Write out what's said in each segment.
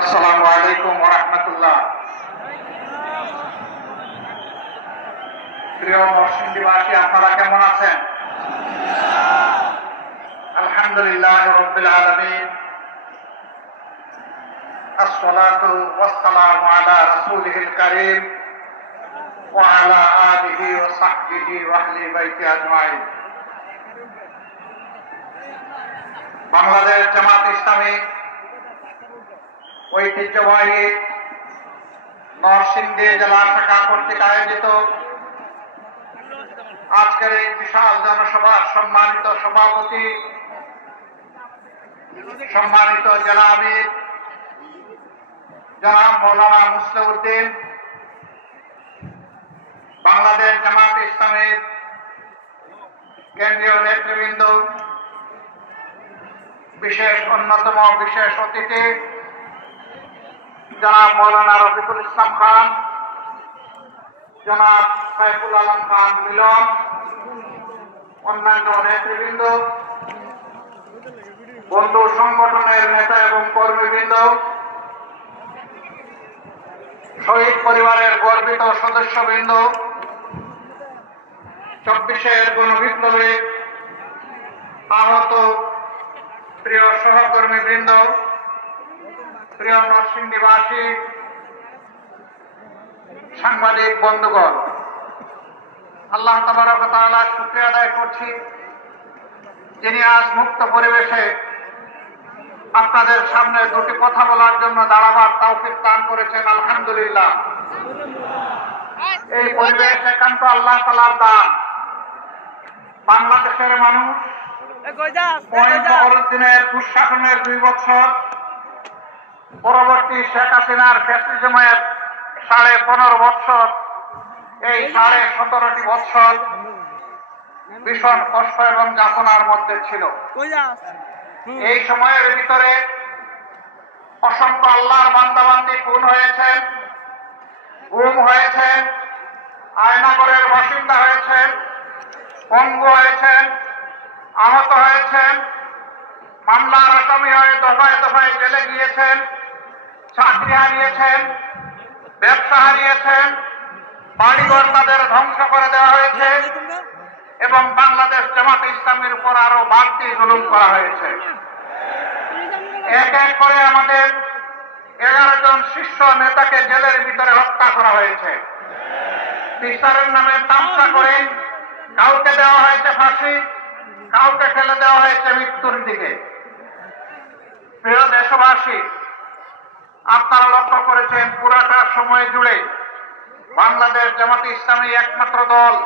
আসসালামু আলাইকুম ওয়া রাহমাতুল্লাহ। প্রিয় নরসিংদীবাসী, আপনারা কেমন আছেন? আলহামদুলিল্লাহ রাব্বিল আলামিন। আসসালাতু ওয়াসসালামু আলা রাসূলিল কারীম ওয়া আলা আলিহি ওয়া সাহবিহি ওয়া আহলি বাইতি আজমাইন। বাংলাদেশ জামাত ইসলামী ঐতিহ্যবাহী নরসিংদী জেলা শাখা কর্তৃক আয়োজিত আজকের এই বিশাল জনসভা সম্মানিত সভাপতি, সম্মানিত জেলা আমির জনাব মৌলানা মুসলিউদ্দিন, বাংলাদেশ জামাত ইসলামীর কেন্দ্রীয় নেতৃবৃন্দ, অন্যতম বিশেষ অতিথি জনাব মৌলানা রফিকুল ইসলাম খান, জনাব সাইফুল আলম খান মিলন, অন্যান্য নেতৃবৃন্দ, বন্ধু সংগঠনের নেতা এবং কর্মীবৃন্দ, শহীদ পরিবারের গর্বিত সদস্যবৃন্দ, 24-এর গণবিপ্লবে আহত প্রিয় সহকর্মীবৃন্দ, প্রিয় নরসিংদীবাসী, সাংবাদিক বন্ধুগণ, আল্লাহ তাবারক ওয়া তাআলার শুকরিয়া আদায় করছি যিনি আজ মুক্ত পরিবেশে আপনাদের সামনে দুটি কথা বলার জন্য দাঁড়াবার তৌফিক দান করেছেন। আলহামদুলিল্লাহ। এই পরিবেশ একান্ত আল্লাহ তাআলার দান। বাংলাদেশের মানুষ মঈনুদ্দিনের দুঃশাসনের 2 বছর, পরবর্তী শেখ হাসিনার ফ্যাসিজমের 15.5 বছর, এই 17.5 বছর ভীষণ কষ্ট এবং যাতনার মধ্যে ছিল। এই সময়ের ভিতরে অসংখ্য আল্লাহর বান্দাবান্দি খুন হয়েছেন, গুম হয়েছেন, আয়নাগরের বাসিন্দা হয়েছেন, পঙ্গু হয়েছেন, আহত হয়েছেন, মামলার আসামি হয়ে দফায় দফায় জেলে গিয়েছেন, চাকরি হারিয়েছেন, ব্যবসা হারিয়েছেন, বাড়িঘর তাদের ধ্বংস করে দেওয়া হয়েছে এবং বাংলাদেশ জামাত ইসলামের উপর আরো বাড়তি জুলুম করা হয়েছে। এক এক করে আমাদের 11 জন শীর্ষ নেতাকে জেলের ভিতরে হত্যা করা হয়েছে। বিচারের নামে তামসা করে কাউকে দেওয়া হয়েছে ফাঁসি, কাউকে ফেলে দেওয়া হয়েছে মৃত্যুর দিকে। প্রিয় দেশবাসী, আপনারা লক্ষ্য করেছেন পুরাটা সময় জুড়ে বাংলাদেশ জামাত ইসলামী একমাত্র দল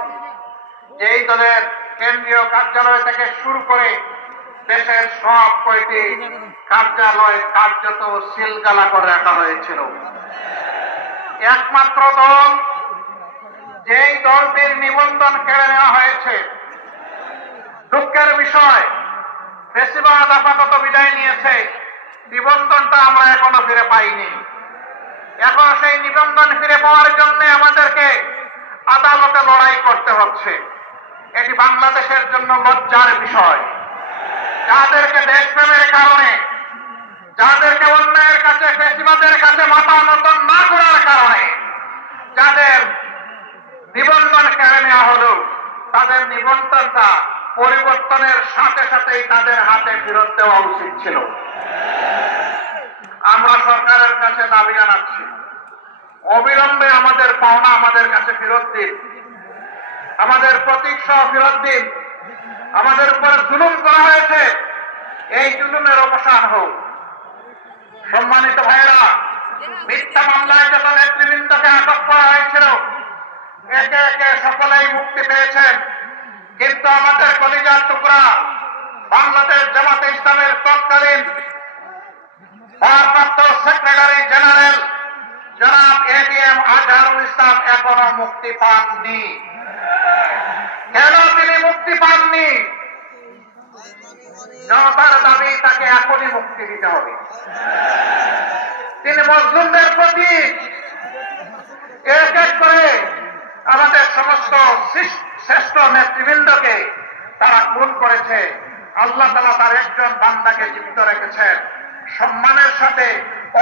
যেই দলের কেন্দ্রীয় কার্যালয় থেকে শুরু করে দেশের সব কয়টি কার্যালয় কার্যত সিলগালা করে রাখা হয়েছিল। একমাত্র দল যেই দলটির নিবন্ধন কেড়ে নেওয়া হয়েছে। দুঃখের বিষয়, ফ্যাসিবাদ আপাতত বিদায় নিয়েছে, নিবন্ধনটা আমরা এখনো ফিরে পাইনি। এখন সেই নিবন্ধন ফিরে পাওয়ার জন্য আমাদেরকে আদালতে লড়াই করতে হচ্ছে। এটি বাংলাদেশের জন্য লজ্জার বিষয়। যাদেরকে দেশপ্রেমের কারণে, যাদেরকে অন্যায়ের কাছে, ফ্যাসিবাদের কাছে মাথা নত না করার কারণে যাদের নিবন্ধন কেড়ে নেওয়া হলো, তাদের নিবন্ধনটা পরিবর্তনের সাথে সাথেই তাদের হাতে ফেরত দেওয়া উচিত ছিল। আমরা সরকারের কাছে দাবি জানাচ্ছি, অবিলম্বে আমাদের পাওনা আমাদের কাছে ফেরত দিন, আমাদের প্রতীক সহ ফেরত দিন। আমাদের উপর জুলুম করা হয়েছে, এই জুলুমের অবসান হোক। সম্মানিত ভাইয়েরা, মিথ্যা মামলায় যত নেতৃবৃন্দকে আটক করা হয়েছিল একে একে সকলেই মুক্তি পেয়েছেন, কিন্তু আমাদের কলিজার টুকরা বাংলাদেশ জামাতে ইসলামের তৎকালীন ভারপ্রাপ্ত সেক্রেটারি জেনারেল জনাব ADM আজহারুল ইসলাম এখনো মুক্তি পাননি। কেন তিনি মুক্তি পাননি? জনতার দাবি তাকে এখনই মুক্তি দিতে হবে। তিনি মজলুমদের প্রতি এক সমস্ত শ্রেষ্ঠ নেতৃবৃন্দকে তারা খুন করেছে। আল্লাহ তাআলা তার একজন বান্দাকে জীবিত রেখেছেন। সম্মানের সাথে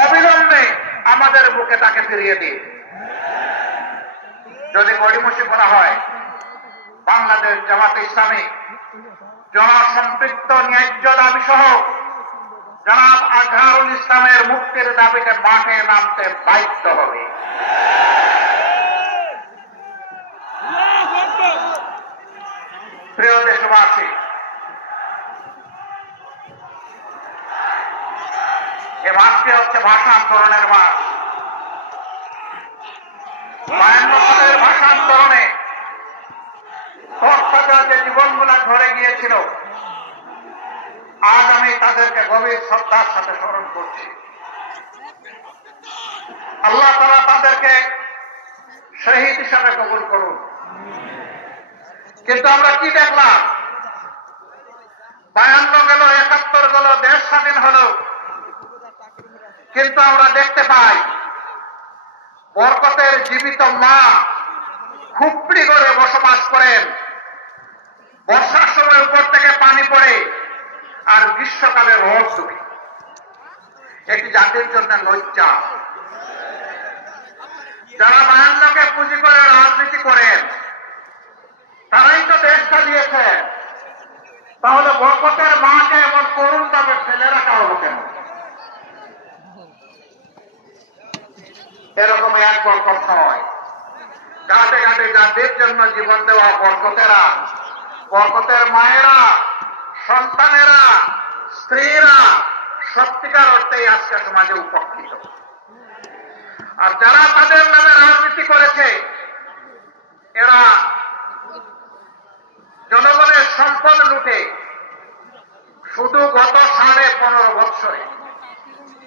অবিলম্বে আমাদের বুকে তাকে ফিরিয়ে দিন। যদি গড়িমসি করা হয়, বাংলাদেশ জামাতে ইসলামী জনসম্পৃক্ত ন্যায্য দাবি সহ জনাব আজহারুল ইসলামের মুক্তির দাবিতে মাঠে নামতে বাধ্য হবে। প্রিয় দেশবাসী, এ মাসটি হচ্ছে ভাষা আন্দোলনের মাস। 52 সালের ভাষা আন্দোলনে যে জীবনগুলা ঝরে গিয়েছিল, আজ আমি তাদেরকে গভীর শ্রদ্ধার সাথে স্মরণ করছি। আল্লাহ তাআলা তাদেরকে শহীদ হিসাবে কবুল করুন। কিন্তু আমরা কি দেখলাম? 52 গেল, 71 গেল, দেশ স্বাধীন হলো, কিন্তু আমরা দেখতে পাই বরকতের জীবিত মা খুপড়ি করে বসবাস করেন। বর্ষার সময় উপর থেকে পানি পড়ে আর গ্রীষ্মকালে রোদ ডুবে। এটি জাতির জন্য লজ্জা। যারা 52কে পুঁজি করে রাজনীতি করেন তারাই তো দেশ চালিয়েছেন। তাহলে বরকতের মাকে এমন করুণ ভাবে ফেলে রাখা হলো কেন? এরকম এক বরকত নয়। ঘাটে ঘাটে জাতির জন্য জীবন দেওয়া বরকতেরা, বরকতের মায়েরা, সন্তানেরা, স্ত্রীরা সত্যিকার অর্থেই আজকে সমাজে উপকৃত। আর যারা তাদের নামে রাজনীতি করেছে, এরা জনগণের সম্পদ লুটে শুধু গত 15.5 বছরে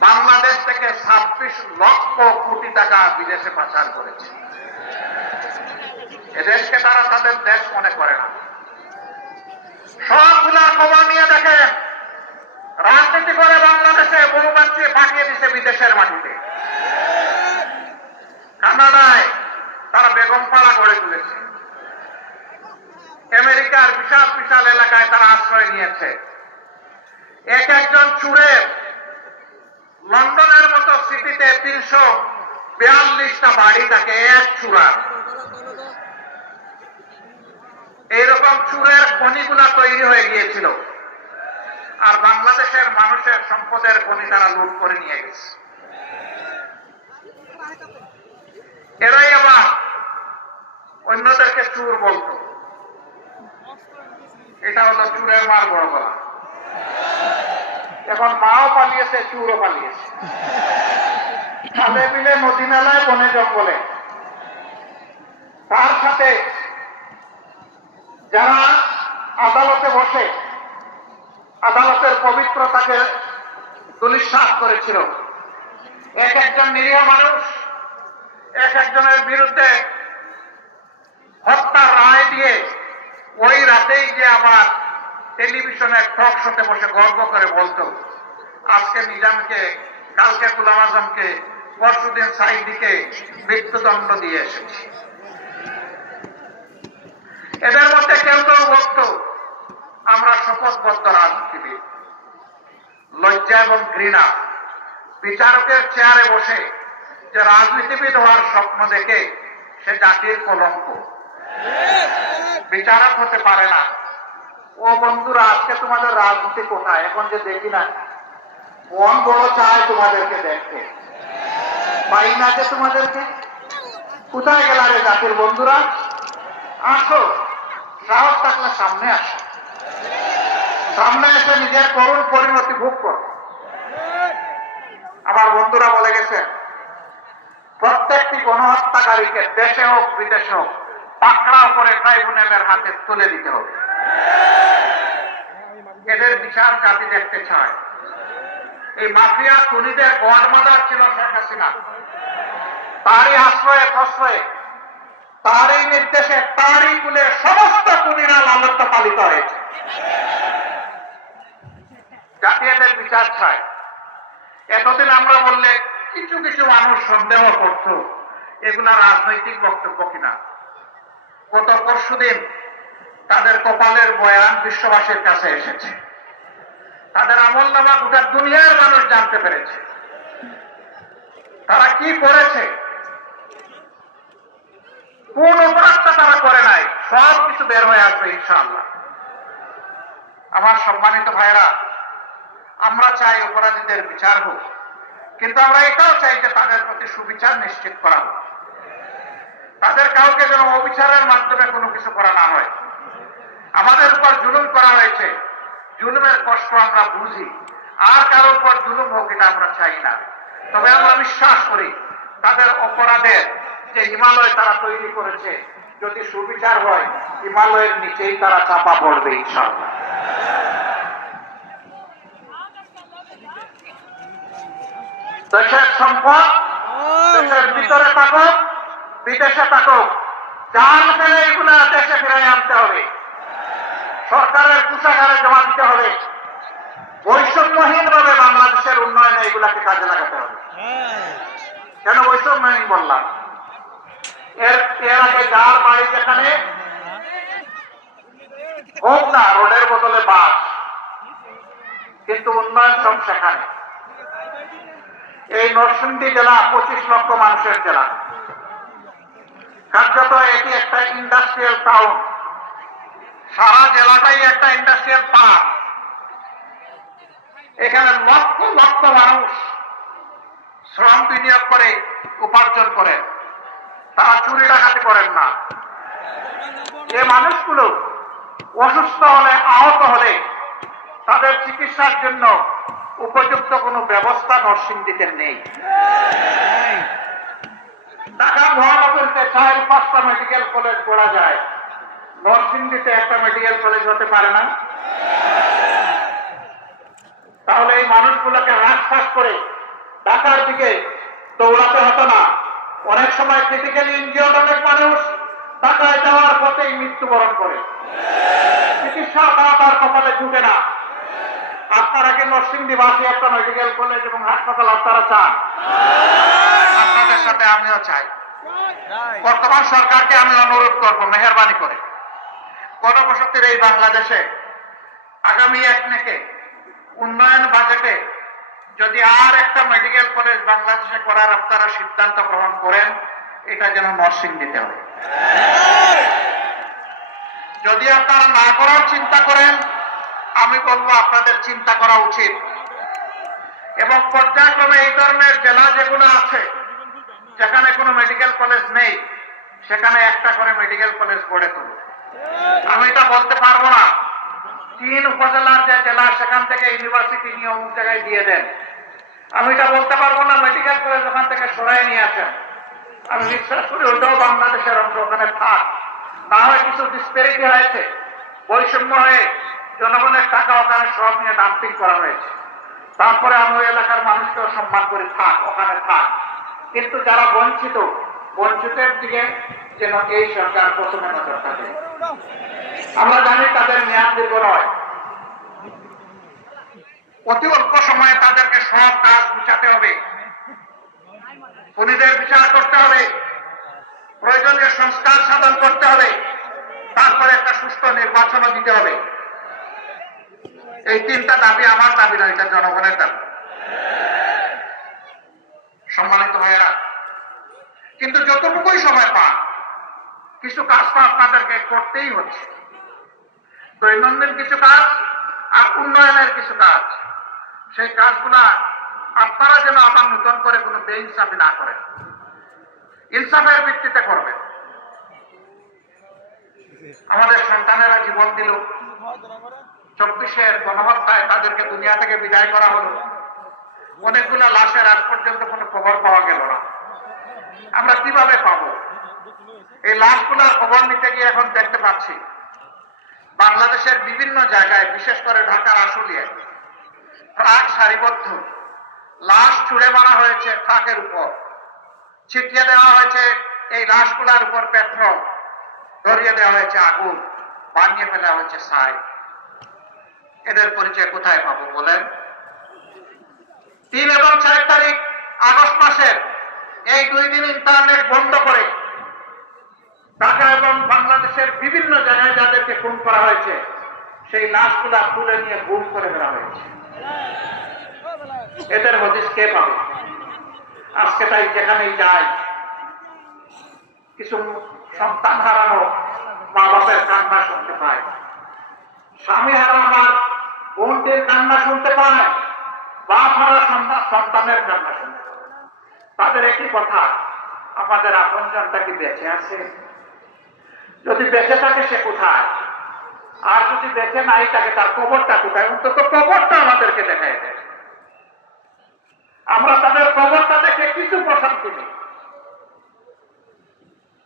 বাংলাদেশ থেকে 26 লক্ষ কোটি টাকা বিদেশে পাচার করেছে। এদেশকে তারা তাদের দেশ মনে করে না। সবগুলার খবর নিয়ে দেখেন, রাজনীতি করে বাংলাদেশে বহু বাচ্চা পাঠিয়ে দিচ্ছে বিদেশের মাটিতে। কানাডায় তারা বেগমপাড়া গড়ে তুলেছে। আমেরিকার বিশাল বিশাল এলাকায় তারা আশ্রয় নিয়েছে। একজন চুরের লন্ডনের মতো সিটিতে 342টা বাড়ি থাকে এক চুরার। এইরকম চুরের খনিগুলা তৈরি হয়ে গিয়েছিল, আর বাংলাদেশের মানুষের সম্পদের খনি তারা লুট করে নিয়ে গেছে। এরাই আবার অন্যদেরকে চুর বলতো। এটা হলো চুরের মার বড় গলা। এখন মাও পালিয়েছে, চুরও পালিয়েছে। খালে বিলে নদী নালায় বনে জঙ্গলে। তার সাথে যারা আদালতে বসে আদালতের পবিত্রতাকে দুলিশ্বাস করেছিল, এক একজন নিরীহ মানুষ এক একজনের বিরুদ্ধে হত্যার রায় দিয়ে ওই রাতেই যে আবার টেলিভিশনের টক শোতে বসে গর্ব করে বলতো, আজকে নিজামকে, কালকে গোলাম আজমকে, পরশুদিন সাইদিকে মৃত্যুদণ্ড দিয়ে এসেছি। এদের মধ্যে কেউ কেউ বলতো আমরা শপথবদ্ধ রাজনীতিবিদ। লজ্জা এবং ঘৃণা। বিচারকের চেয়ারে বসে যে রাজনীতিবিদ হওয়ার স্বপ্ন দেখে সে জাতির কলঙ্ক। বিচারক হতে পারে না। ও বন্ধুরা, আজকে তোমাদের রাজনীতি কোথায়? এখন যে দেখি না, মন বড় চায় তোমাদেরকে দেখতে, পাই না যে তোমাদেরকে। কোথায় গেল রে জাতির বন্ধুরা? আসো, সাহস থাকলে সামনে আসো, সামনে এসে নিজের করুণ পরিণতি ভোগ করো। আমার বন্ধুরা বলে গেছেন, প্রত্যেকটি গণহত্যাকারীকে দেশে হোক বিদেশে হোক পাকড়াও করে ট্রাইব্যুনালের হাতে তুলে দিতে হবে। এদের বিশাল জাতি দেখতে চায়। এই মাফিয়া খুনিদের গডমাদার ছিল শেখ হাসিনা। তারই আশ্রয়ে প্রশ্রয়ে, তারই নির্দেশে, তারই কুলে সমস্ত খুনিরা লালিত পালিত হয়েছে। জাতি এদের বিচার চায়। এতদিন আমরা বললে কিছু কিছু মানুষ সন্দেহ করত এগুলা রাজনৈতিক বক্তব্য কিনা। গত পরশুদিন তাদের কপালের বয়ান বিশ্ববাসীর কাছে এসেছে। তাদের আমলনামা গোটা দুনিয়ার মানুষ জানতে পেরেছে। তারা কি করেছে, কোন অপরাধটা তারা করে নাই, সব কিছু বের হয়ে আসবে ইনশাআল্লাহ। আমার সম্মানিত ভাইরা, আমরা চাই অপরাধীদের বিচার হোক, কিন্তু আমরা এটাও চাই যে তাদের প্রতি সুবিচার নিশ্চিত করা হোক। তাদের কাউকে যেন অবিচারের মাধ্যমে কোনো কিছু করা না হয়। আমাদের উপর জুলুম করা হয়েছে, জুলুমের কষ্ট আমরা বুঝি, আর কারোর উপর জুলুম হোক এটা আমরা চাই না। তবে আমরা বিশ্বাস করি তাদের অপরাধের যে হিমালয় তারা তৈরি করেছে, যদি সুবিচার হয় হিমালয়ের নিচেই তারা চাপা পড়বে ইনশাআল্লাহ। দেশের সম্পদ দেশের ভিতরে থাকুক, বিদেশে থাকুক, জাল ফেলে এগুলা দেশে ফিরে আনতে হবে, সরকারের কোষাগারে জমা দিতে হবে, বৈষম্যহীন ভাবে বাংলাদেশের উন্নয়নে এগুলাকে কাজে লাগাতে হবে। কেন বৈষম্যহীন বললাম? এর আগে যার বাড়ি যেখানে হোক না রোডের বদলে বাস, কিন্তু উন্নয়ন সব সেখানে। এই নরসিংদী জেলা 25 লক্ষ মানুষের জেলা, কার্যত এটি একটা ইন্ডাস্ট্রিয়াল টাউন, সারা জেলাটাই একটা ইন্ডাস্ট্রিয়াল পার্ক। এখানে লক্ষ লক্ষ মানুষ শ্রম বিনিয়োগ করে উপার্জন করেন, তারা চুরি ডাকাতি করেন না। এই মানুষগুলো অসুস্থ হলে, আহত হলে তাদের চিকিৎসার জন্য উপযুক্ত কোনো ব্যবস্থা নরসিংদীতে নেই। ঢাকা মহানগরীতে 4-5টা মেডিকেল কলেজ গড়া যায়, নরসিংদীতে একটা মেডিকেল কলেজ হতে পারে না। তাহলে এই মানুষগুলোকে হাঁস করে ঢাকার দিকে দৌড়াতে হতো না। অনেক সময় ক্রিটিক্যালি ইনজিওর্ড অনেক মানুষ ঢাকায় যাওয়ার পথেই মৃত্যুবরণ করে, চিকিৎসা তার কপালে জুটে না। আপনারা কি নরসিংদীবাসী একটা মেডিকেল কলেজ এবং হাসপাতাল আপনারা চান? আপনাদের সাথে আমিও চাই। বর্তমান সরকারকে আমি অনুরোধ করবো, মেহেরবানি করে গণবসতির এই বাংলাদেশে আগামী 1 থেকে উন্নয়ন বাজেটে যদি আর একটা মেডিকেল কলেজ বাংলাদেশে করার আপনারা সিদ্ধান্ত গ্রহণ করেন, এটা যেন নরসিংদীতে হয়। যদি আপনারা না করার চিন্তা করেন, আমি বলবো আপনাদের চিন্তা করা উচিত, এবং পর্যায়ক্রমে এই ধরনের জেলা যেগুলো আছে যেখানে কোনো মেডিকেল কলেজ নেই, সেখানে একটা করে মেডিকেল কলেজ গড়ে তুলবে। আমি এটা বলতে পারবো না 3 উপজেলার যে জেলা সেখান থেকে ইউনিভার্সিটি নিয়ে অমুক জায়গায় দিয়ে দেন। আমি এটা বলতে পারবো না মেডিকেল কলেজ ওখান থেকে সরাই নিয়ে আসেন। আমি বিশ্বাস করি ওটাও বাংলাদেশের অংশ, ওখানে থাক। না হয় কিছু ডিসপ্যারিটি হয়েছে, বৈষম্য হয়ে জনগণের টাকা ওখানে সব নিয়ে ডাম্পিং করা হয়েছে। তারপরে আমি ওই এলাকার মানুষকেও সম্মান করি, থাক ওখানে থাক, কিন্তু যারা বঞ্চিত, বঞ্চিতের দিকে যেন এই সরকার প্রথমে নজর থাকে। আমরা জানি তাদের মেয়াদ দীর্ঘ নয়, অতি অল্প সময়ে তাদেরকে সব কাজ গুছাতে হবে, খুনিদের বিচার করতে হবে, প্রয়োজনীয় সংস্কার সাধন করতে হবে, তারপরে একটা সুষ্ঠু নির্বাচনও দিতে হবে। এই 3টা দাবি আমার দাবি নয়, এটা জনগণের দাবি। সম্মানিত ভাইয়েরা, কিন্তু যতটুকুই সময় পান কিছু কাজ তো আপনাদেরকে করতেই হচ্ছে, দৈনন্দিন কিছু কাজ আর উন্নয়নের কিছু কাজ। সেই কাজগুলা আপনারা যেন আবার নতুন করে কোনো বেইনসাফি না করেন, ইনসাফের ভিত্তিতে করবেন। আমাদের সন্তানেরা জীবন দিল, 24-এর গণহত্যায় তাদেরকে দুনিয়া থেকে বিদায় করা হলো, অনেকগুলো লাশের আজ পর্যন্ত কোনো খবর পাওয়া গেল না। আমরা কিভাবে পাবো? এই লাশগুলার খবর নিতে গিয়ে এখন দেখতে পাচ্ছি বাংলাদেশের বিভিন্ন জায়গায়, বিশেষ করে ঢাকার আশুলিয়ায় ট্রাক সারিবদ্ধ, লাশ ছুড়ে মারা হয়েছে ট্রাকের উপর, ছিটিয়ে দেওয়া হয়েছে এই লাশগুলার উপর পেট্রোল, ধরিয়ে দেওয়া হয়েছে আগুন, বানিয়ে ফেলা হয়েছে ছাই। এদের পরিচয় কোথায় পাবো বলেন? 3 এবং 4 তারিখ আগস্ট মাসের এই 2 দিন ইন্টারনেট বন্ধ করে ঢাকা এবং বাংলাদেশ বাংলাদেশের বিভিন্ন জায়গায় যাদেরকে খুন করা হয়েছে সেই লাশগুলা তুলে নিয়ে গুম করে ফেলা হয়েছে। এদের হদিস কে পাবে? আজকে তাই যেখানেই যায় কিছু সন্তান হারানো মা বাপের কান্না শুনতে পায়, স্বামী হারানোর বোনটির কান্না শুনতে পায়, বাপ হারা সন্তানের কান্না শুনতে পায়। তাদের একই কথা, আমাদের আপনজনটা কি বেঁচে আছে? যদি বেঁচে থাকে সে কোথায়? আর যদি বেঁচে নাই থাকে তার কবরটা কোথায়? অন্তত কবরটা আমাদেরকে দেখাই দেয়। আমরা তাদের কবরটা দেখে কিছু প্রশান্তি নেই।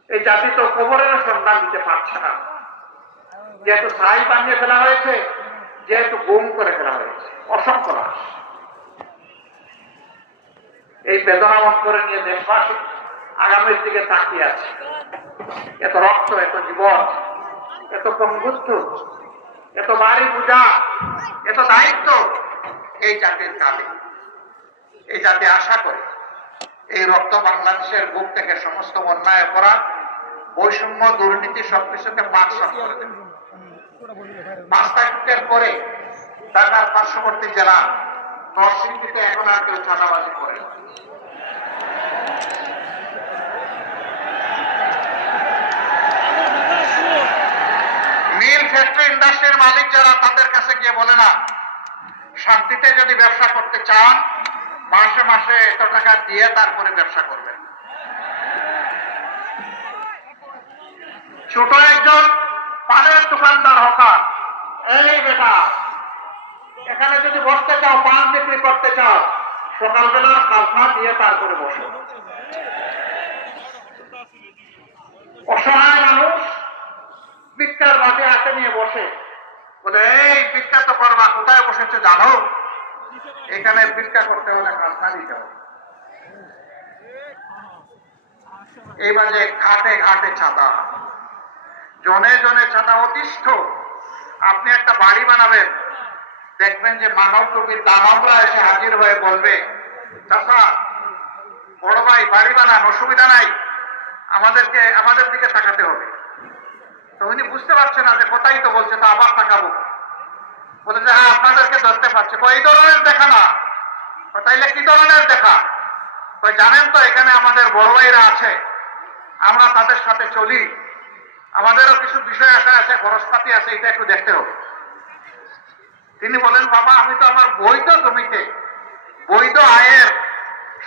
এই জাতি তো কবরের সন্ধান দিতে পারছে না, যেহেতু ছাই বানিয়ে ফেলা হয়েছে, যেহেতু গুম করে ফেলা হয়েছে। অসংখ্য লাশ। এই বেদনা মন করে নিয়ে দেশবাসী আগামীর দিকে তাকিয়ে আছে। এত রক্ত, এত জীবন, এত পঙ্গুত্ব, এত বাড়ি পূজা, এত দায়িত্ব এই জাতির কাঁধে। এই জাতি আশা করে এই রক্ত বাংলাদেশের বুক থেকে সমস্ত অন্যায় অপরাধ, বৈষম্য, দুর্নীতি সবকিছুকে মার্জন করে দেবে। 5 তারিখের পরে ঢাকার পার্শ্ববর্তী জেলা নরসিংদীতে এখন আর কেউ চাঁদাবাজি করে। মিল, ফ্যাক্টরি, ইন্ডাস্ট্রির মালিক যারা, তাদের কাছে গিয়ে বলে না শান্তিতে যদি ব্যবসা করতে চান মাসে মাসে এত টাকা দিয়ে তারপরে ব্যবসা করবেন। ছোট একজন পানের দোকানদার হকার, এই বেটা এখানে যদি বসতে চাও, পান বিক্রি করতে চাও, সকালবেলা খাজনা দিয়ে তারপরে বসো। অসহায় মানুষ ভিক্ষার বাটে হাতে নিয়ে বসে, বলে এই ভিক্ষা তো করবা, কোথায় বসেছে জানো? এখানে ভিক্ষা করতে হলে খাজনা দিতে হবে। এইবারে ঘাটে ঘাটে চাঁদা, জনে জনে চাঁদা অতিষ্ঠ। আপনি একটা বাড়ি বানাবেন, দেখবেন যে মানব রূপী দানবরা এসে হাজির হয়ে বলবে, চাচা বড় ভাই বাড়ি বানান, অসুবিধা নাই, আমাদের দিকে তাকাতে হবে। তো উনি বুঝতে পারছেন না যে কোথায় তো বলছে, তো আবার তাকাবো। বলে যে হ্যাঁ আপনাদেরকে ধরতে পারছে। এই ধরনের দেখা না। তাইলে কি ধরনের দেখা? জানেন তো এখানে আমাদের বড় ভাইরা আছে, আমরা তাদের সাথে চলি, আমাদেরও কিছু বিষয় আছে, খরচপাতি আছে, এটা একটু দেখতে হবে। তিনি বলেন, বাবা আমি তো আমার বৈধ জমিতে বৈধ আয়ের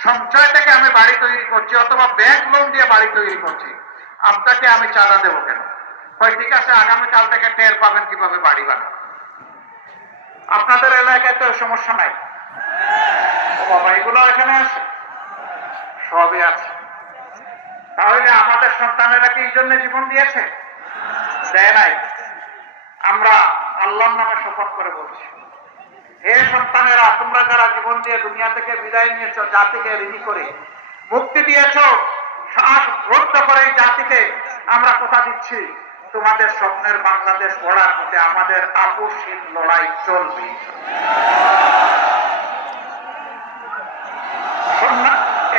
সঞ্চয় থেকে আমি বাড়ি তৈরি করছি, অথবা ব্যাংক লোন দিয়ে বাড়ি তৈরি করছি, আপনাকে আমি চাঁদা দেবো কেন? ঠিক আছে, আগামীকাল থেকে টের পাবেন কিভাবে বাড়ি বানান। আপনাদের এলাকায় তো সমস্যা নাই। বাবা এগুলো এখানে আছে, সবই আছে। তাহলে আমাদের সন্তানেরা কি এই জন্য জীবন দিয়েছে? দেয় নাই। আমরা আল্লাহর নামে শপথ করে বলছি, হে সন্তানেরা, তোমরা যারা জীবন দিয়ে দুনিয়া থেকে বিদায় নিয়েছ, জাতিকে ঋণী করে মুক্তি দিয়েছ, শ্বাস রুদ্ধ করে এই জাতিকে আমরা কথা দিচ্ছি, তোমাদের স্বপ্নের বাংলাদেশ গড়ার মধ্যে আমাদের আপোষহীন লড়াই চলবে।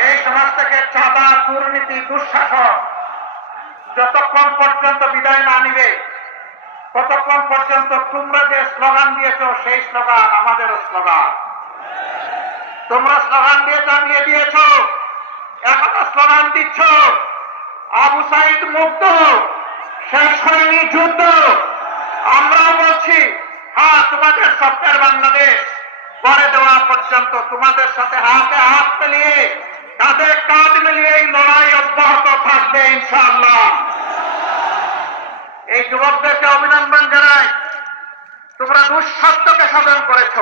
এই সমাজ থেকে চাঁদা, দুর্নীতি, দুঃশাসন যতক্ষণ পর্যন্ত বিদায় না নিবে, ততক্ষণ পর্যন্ত তোমরা যে স্লোগান দিয়েছ সেই স্লোগান আমাদেরও স্লোগান। তোমরা স্লোগান দিয়ে জানিয়ে দিয়েছ, এখনো স্লোগান দিচ্ছ, আবু সাইদ মুক্ত, শেষ হয়নি যুদ্ধ। আমরাও বলছি, হ্যাঁ তোমাদের স্বপ্নের বাংলাদেশ গড়ে দেওয়া পর্যন্ত তোমাদের সাথে হাতে হাত মিলিয়ে, কাঁধে কাঁধ মিলিয়ে এই লড়াই অব্যাহত থাকবে ইনশাআল্লাহ। এই যুবকদেরকে অভিনন্দন জানাই, তোমরা দুঃসাধ্যকে সাধন করেছ,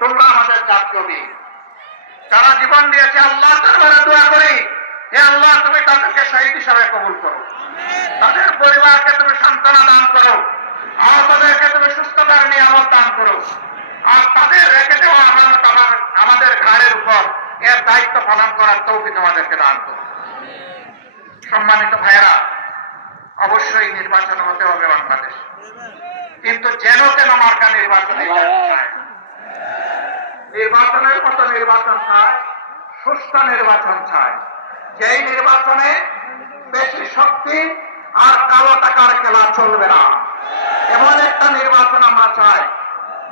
তোমরা আমাদের জাতীয় বীর। যারা জীবন দিয়েছে আল্লাহর দরবারে দোয়া করি, হে আল্লাহ তুমি তাদেরকে শহীদ হিসাবে কবুল করো, তাদের পরিবারকে তুমি সান্ত্বনা দান করো, আহতদেরকে তুমি সুস্থতার নিয়ামত দান করো, আর তাদের রেখে দেওয়া আমাদের ঘাড়ের উপর এর দায়িত্ব পালন করার তৌফিক আমাদেরকে দান করো। সম্মানিত ভাইয়েরা, অবশ্যই নির্বাচন হতে হবে বাংলাদেশ, কিন্তু যেন তেন মার্কা নির্বাচনে নির্বাচনের মতো নির্বাচন চায়, সুষ্ঠু নির্বাচন চায়, যেই নির্বাচনে বেশি শক্তি আর কালো টাকার খেলা চলবে না। এমন একটা নির্বাচন আমরা চাই।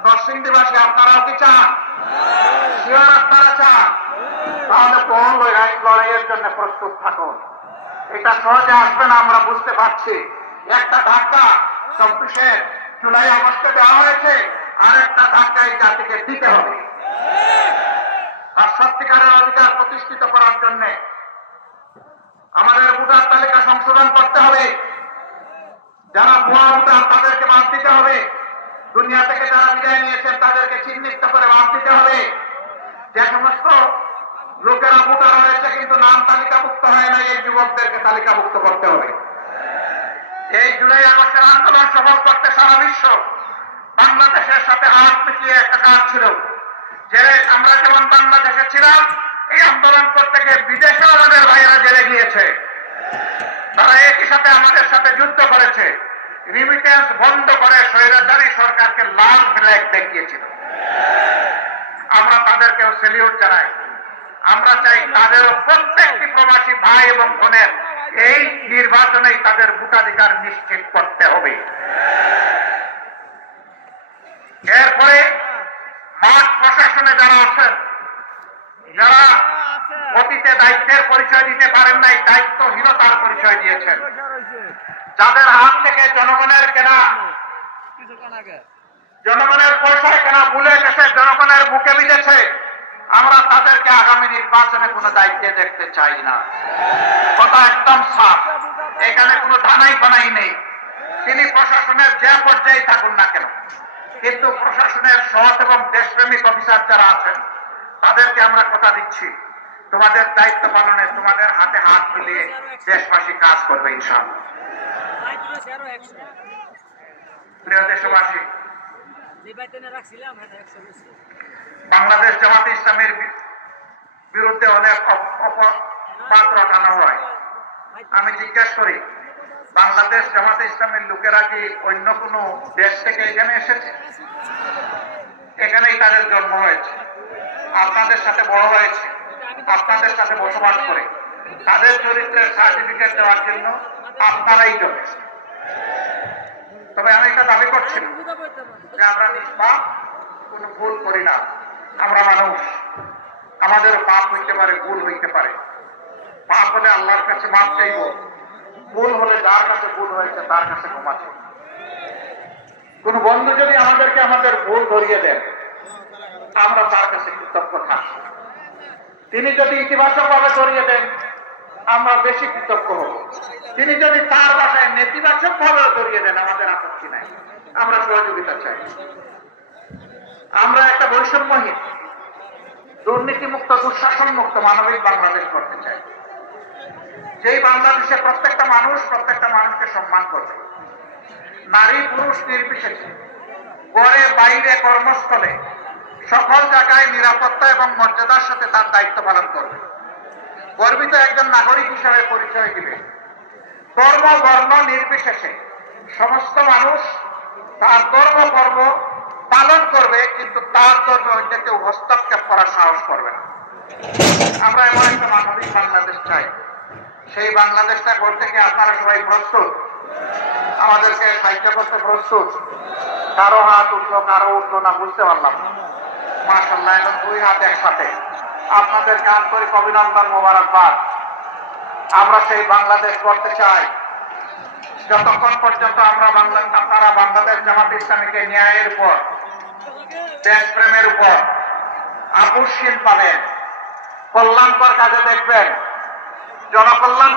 নরসিংদীবাসী আপনারাও কি চান? শিওর আপনারা চান? তাহলে কোন লড়াইয়ের জন্য প্রস্তুত থাকুন। এটা সহজে আসবে না, আমরা বুঝতে পারছি। একটা ধাক্কা 24 জুলাই আগস্টে দেওয়া হয়েছে, আর একটা ধাক্কা এই জাতিকে দিতে হবে। আর সত্যিকারের অধিকার প্রতিষ্ঠিত করার জন্য আমাদের ভোটার তালিকা সংশোধন করতে হবে। যারা ভুয়া ভোটার তাদেরকে বাদ দিতে হবে। দুনিয়া থেকে যারা বিদায় নিয়েছেন তাদেরকে চিহ্নিত করে বাদ দিতে হবে। যে সমস্ত লোকেরা ভোটার হয়েছে কিন্তু নাম তালিকাভুক্ত হয় না, এই যুবকদেরকে তালিকাভুক্ত করতে হবে। এই জুলাই আগস্টের আন্দোলন সফল করতে সারা বিশ্ব বাংলাদেশের সাথে হাত মিলিয়ে একটা কাজ ছিল। যে আমরা যেমন বাংলাদেশে ছিলাম, এই আন্দোলন করতে গিয়ে বিদেশে আমাদের ভাইয়েরা জেলে গিয়েছে। তারা একই সাথে আমাদের সাথে যুদ্ধ করেছে, রিমিটেন্স বন্ধ করে স্বৈরাচারী সরকারকে লাল ফ্ল্যাগ দেখিয়েছিল। আমরা তাদেরকেও সেলিউট জানাই। আমরা চাই তাদেরও প্রত্যেকটি প্রবাসী ভাই এবং বোনের এই নির্বাচনেই তাদের ভোটাধিকার নিশ্চিত করতে হবে। এরপরে মাঠ প্রশাসনে যারা আছেন, যারা অতীতে দায়িত্বের পরিচয় দিতে পারেন নাই, দায়িত্বহীনতার পরিচয় দিয়েছেন, যাদের হাত থেকে জনগণের পয়সায় কেনা বুলেট এসে জনগণের বুকে বিঁধেছে, আমরা তাদেরকে আগামী নির্বাচনে কোনো দায়িত্বে দেখতে চাই না। কথা একদম সাফ, এখানে কোনো ধানাই ফানাই নেই। তিনি প্রশাসনের যে পর্যায়ে থাকুন না কেন, কিন্তু প্রশাসনের সৎ এবং দেশপ্রেমিক অফিসার যারা আছেন তাদেরকে আমরা কথা দিচ্ছি, তোমাদের দায়িত্ব পালনে তোমাদের হাতে হাত মিলিয়ে দেশবাসী কাজ করবে ইনশাআল্লাহ। প্রিয় দেশবাসী, বাংলাদেশ জামাতে ইসলামের বিরুদ্ধে অনেক অপবাদ রটানো হয়। আমি জিজ্ঞাসা করি, বাংলাদেশ জামাতে ইসলামের লোকেরা কি অন্য কোন দেশ থেকে এখানে এসেছে? এখানেই তাদের জন্ম হয়েছে, আপনাদের সাথে বড় হয়েছে, আপনাদের সাথে বসবাস করে। তাদের চরিত্রের সার্টিফিকেট দেওয়ার জন্য আপনারাই যথেষ্ট। তবে আমি একটা দাবি করছি না যে আমরা নিষ্পাপ, কোন ভুল করি না। আমরা মানুষ, আমাদের পাপ হইতে পারে, ভুল হইতে পারে। পাপ হলে আল্লাহর কাছে মাপ চাইব, ভুল হলে যার কাছে ভুল হয়েছে তার কাছে ক্ষমা চাইব। কোন বন্ধু যদি আমাদেরকে আমাদের ভুল ধরিয়ে দেন, আমরা তার কাছে কৃতজ্ঞ থাকব। তিনি যদি ইতিবাচক ভাবে ধরিয়ে দেন, আমরা বেশি কৃতজ্ঞ হব। তিনি যদি তার ভাষায় নেতিবাচক ভাবে ধরিয়ে দেন, আমাদের আপত্তি নাই, আমরা সহযোগিতা চাই। আমরা একটা বৈষম্যহীন, দুর্নীতিমুক্ত, দুঃশাসন মুক্ত মানবিক বাংলাদেশ করতে চাই। যেই বাংলাদেশে প্রত্যেকটা মানুষকে সম্মান করবে, নারী পুরুষ নির্বিশেষে, ঘরে বাইরে কর্মস্থলে সকল জায়গায় নিরাপত্তা এবং মর্যাদার সাথে তার দায়িত্ব পালন করবে। গর্বিত একজন নাগরিক হিসাবে পরিচয় দিবে। ধর্ম বর্ণ নির্বিশেষে সমস্ত মানুষ তার ধর্ম কর্ম পালন করবে, কিন্তু তার ধর্মে অন্য কেউ হস্তক্ষেপ করার সাহস করবে না। আমরা এমন একটা মানবিক বাংলাদেশ চাই। সেই বাংলাদেশটা করতে গিয়ে আপনারা সবাই প্রস্তুত? আমাদেরকে সাহায্য করতে প্রস্তুত? কারো হাত উঠলো, কারো উঠলো না, বুঝতে পারলাম। মাশাআল্লাহ, এখন দুই হাত একসাথে। আপনাদেরকে আন্তরিক অভিনন্দন, মোবারকবাদ। আমরা সেই বাংলাদেশ করতে চাই। যতক্ষণ পর্যন্ত আপনারা বাংলাদেশ জামাতে ইসলামীকে ন্যায়ের উপর, দেশপ্রেমের উপর আপোষহীন পাবেন, কল্যাণকর কাজে দেখবেন, জনকল্যাণ